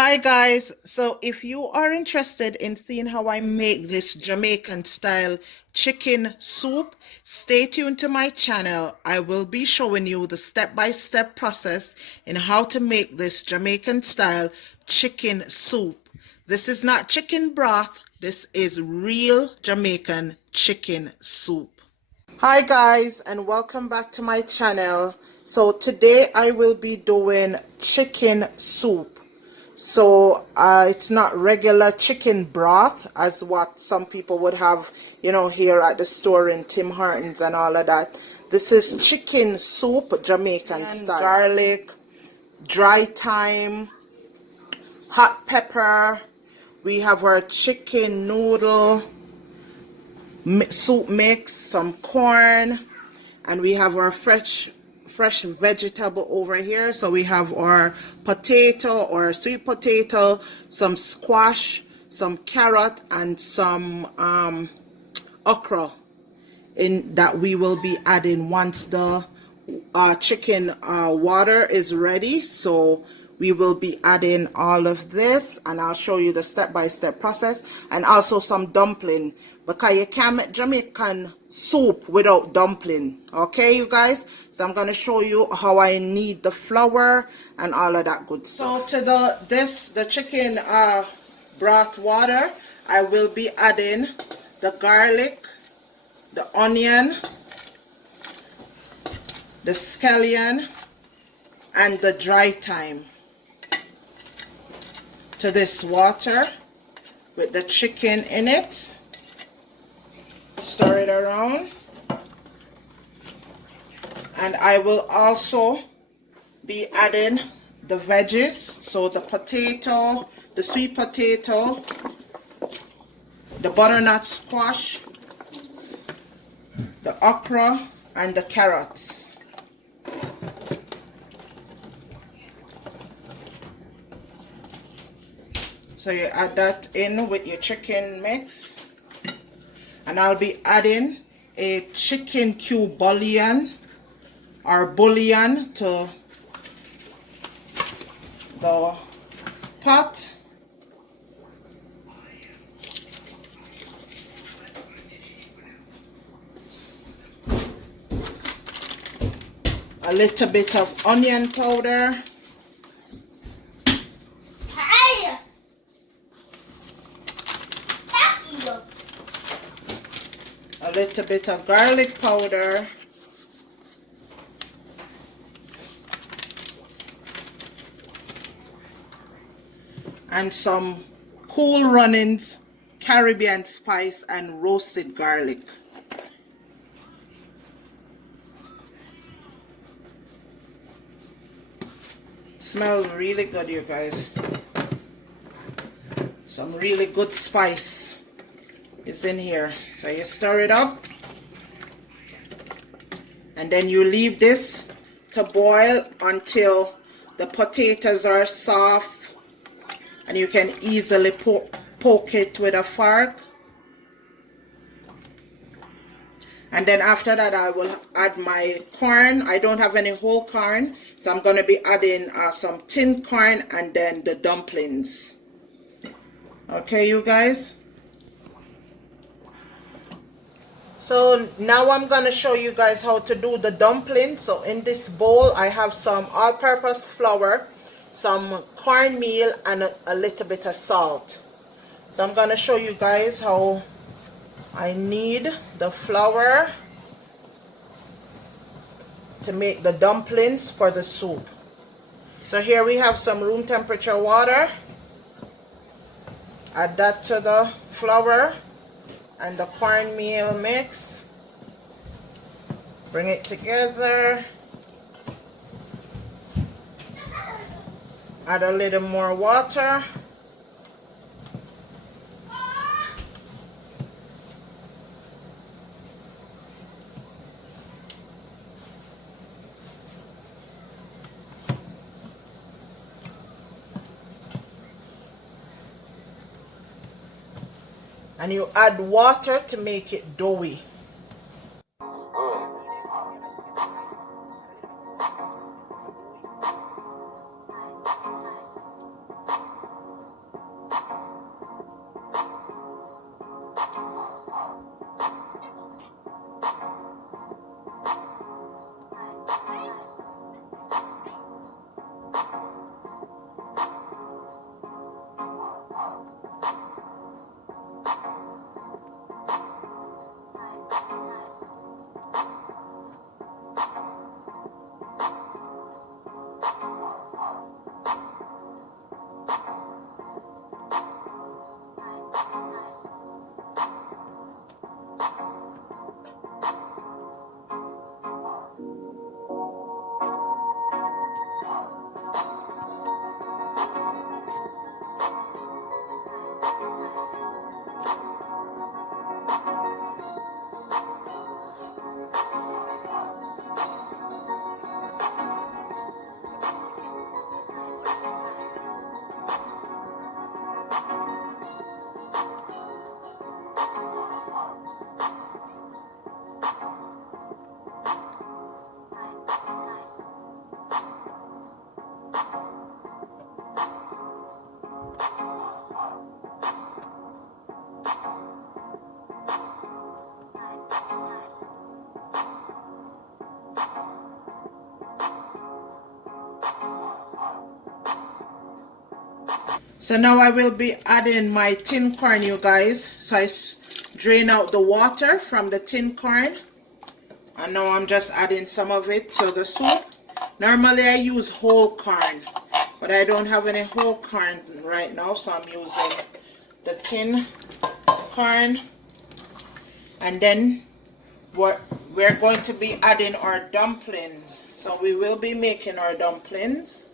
Hi guys, so if you are interested in seeing how I make this Jamaican style chicken soup, stay tuned to my channel. I will be showing you the step-by-step process in how to make this Jamaican style chicken soup. This is not chicken broth, this is real Jamaican chicken soup. Hi guys, and welcome back to my channel. So today I will be doing chicken soup. So it's not regular chicken broth as what some people would have, here at the store in Tim Hortons and all of that. This is chicken soup, Jamaican style. Garlic, dry thyme, hot pepper. We have our chicken noodle soup mix, some corn, and we have our fresh vegetable over here. So we have our potato or sweet potato, some squash, some carrot, and some okra in that we will be adding once the chicken water is ready. So we will be adding all of this, and I'll show you the step-by-step process, and also some dumpling, because you can't make Jamaican soup without dumpling. Okay, you guys? So I'm going to show you how I need the flour and all of that good stuff. So to the chicken broth water, I will be adding the garlic, the onion, the scallion, and the dry thyme to this water with the chicken in it. Stir it around, and I will also be adding the veggies, so the potato, the sweet potato, the butternut squash, the okra, and the carrots. So you add that in with your chicken mix. And I'll be adding a chicken cube bouillon or bouillon to the pot. A little bit of onion powder. A little bit of garlic powder, and some Cool Runnings Caribbean spice and roasted garlic. Smells really good, you guys. Some really good spice is in here. So you stir it up, and then you leave this to boil until the potatoes are soft and you can easily poke it with a fork. And then after that I will add my corn. I don't have any whole corn, so I'm going to be adding some tin corn, and then the dumplings. Okay, you guys? So now I'm going to show you guys how to do the dumplings. So in this bowl I have some all-purpose flour, some cornmeal, and a little bit of salt. So I'm going to show you guys how I need the flour to make the dumplings for the soup. So here we have some room temperature water. Add that to the flour and the cornmeal mix. Bring it together. Add a little more water. And you add water to make it doughy. So now I will be adding my tin corn, you guys. So I drain out the water from the tin corn. And now I'm just adding some of it to the soup. Normally I use whole corn, but I don't have any whole corn right now, so I'm using the tin corn. And then we're going to be adding our dumplings. So we will be making our dumplings.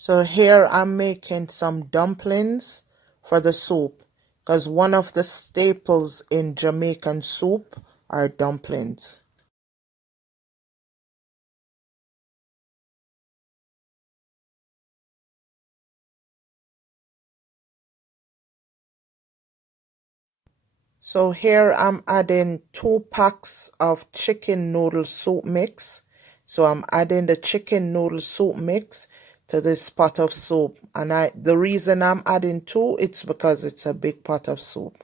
So here I'm making some dumplings for the soup, because one of the staples in Jamaican soup are dumplings. So here I'm adding 2 packs of chicken noodle soup mix. So I'm adding the chicken noodle soup mix to this pot of soup. And the reason I'm adding 2, it's because it's a big pot of soup.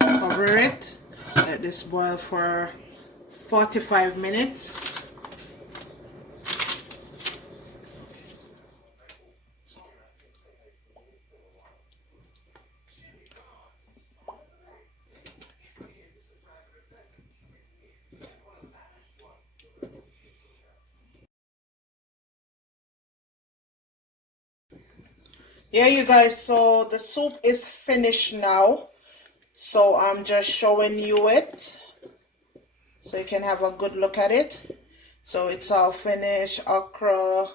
Cover it, let this boil for 45 minutes. Yeah, you guys, so the soup is finished now. So I'm just showing you it so you can have a good look at it. So it's all finished. Okra